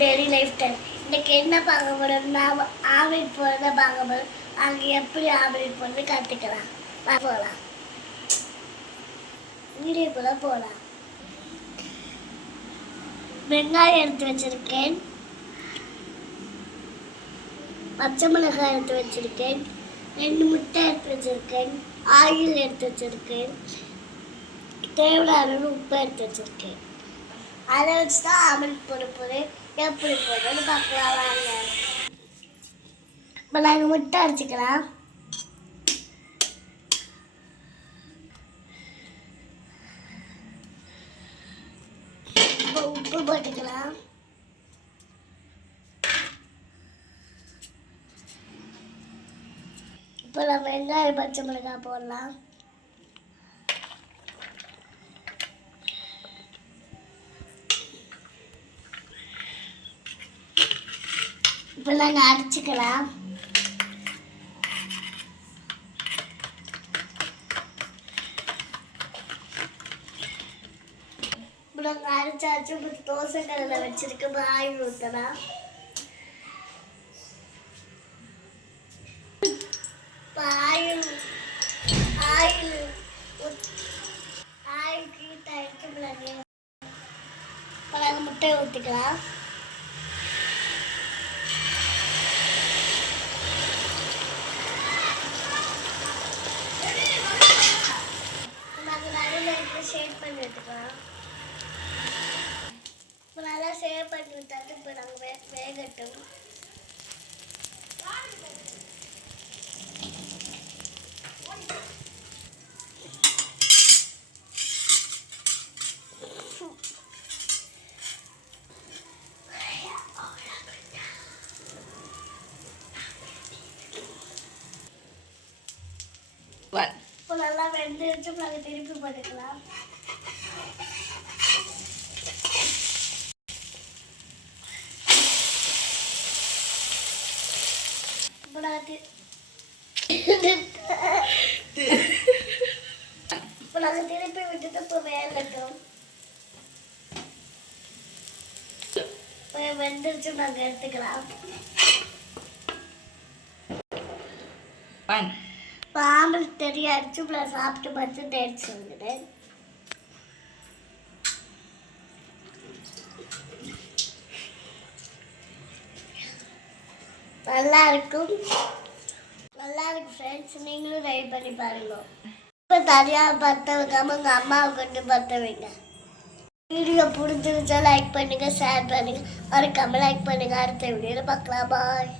Very daily life time இன்னைக்கு என்ன பார்க்க போகிறோம்னா ஆம்லேட் போகிறத பார்க்க போகிறோம் அங்கே எப்படி ஆம்லேட் போடுறது கற்றுக்கலாம் வா போகலாம் வீடியோக்குள்ள போகலாம் வெங்காயம் எடுத்து வச்சிருக்கேன். பச்சை மிளகாய் எடுத்து வச்சிருக்கேன். ரெண்டு முட்டை எடுத்து வச்சிருக்கேன். ஆயில் எடுத்து வச்சிருக்கேன். தேவையான உப்பு எடுத்து வச்சிருக்கேன். அதை வச்சு தான் ஆம்லெட் போட எப்படி போதும்னு பார்க்கலாம் வாங்க இப்போ நாங்கள் முட்டை அரைச்சிக்கலாம். இப்போ உப்பு போட்டுக்கலாம். இப்போ நம்ம வெங்காயம் பச்சை மிளகாய் போடலாம். இப்போ நாங்கள் அடிச்சுக்கலாம். இப்போ நாங்கள் அரைச்சாச்சு இப்போ தோசை கல்லில் வச்சிருக்க இப்போ ஆயில் ஊற்றலாம் ஆயில் ஆயில் ஆயில் ஹீட் இப்போ நாங்கள் இப்போ நாங்கள் முட்டையை ஊற்றிக்கலாம் நாங்கள் நடுவில் இருக்கிற ஷேட் பண்ணி விட்டுக்கலாம் இப்போ நல்லா ஷேட் பண்ணி விட்டாட்டு இப்போ நாங்கள் வே வேகட்டும் One. இப்போ நல்லா வெந்துருச்சு இப்போ நாங்கள் திருப்பி போட்டுக்கலாம் இப்போ நாங்கள் தி- இப்போ நாங்கள் திருப்பி விட்டுட்டு இப்போ வெந்துருச்சு நாங்கள் எடுத்துக்கலாம். ஆம்பல் தெரியாச்சு சாப்பிட்டு பார்த்து டேட் சொல்லுறேன் நல்லா இருக்கும் நல்லா இருக்கு ஃப்ரெண்ட்ஸ் நீங்களும் ட்ரை பண்ணி பாருங்க. இப்போ தனியாக பற்ற வைக்காம உங்கள் அம்மாவை கொண்டு பற்ற வைங்க வீடியோ பிடிச்சிருச்சா லைக் பண்ணுங்கள் ஷேர் பண்ணுங்கள் மறக்காமல் லைக் பண்ணுங்க. அடுத்த வீடியோவில் பார்க்கலாம். பாய்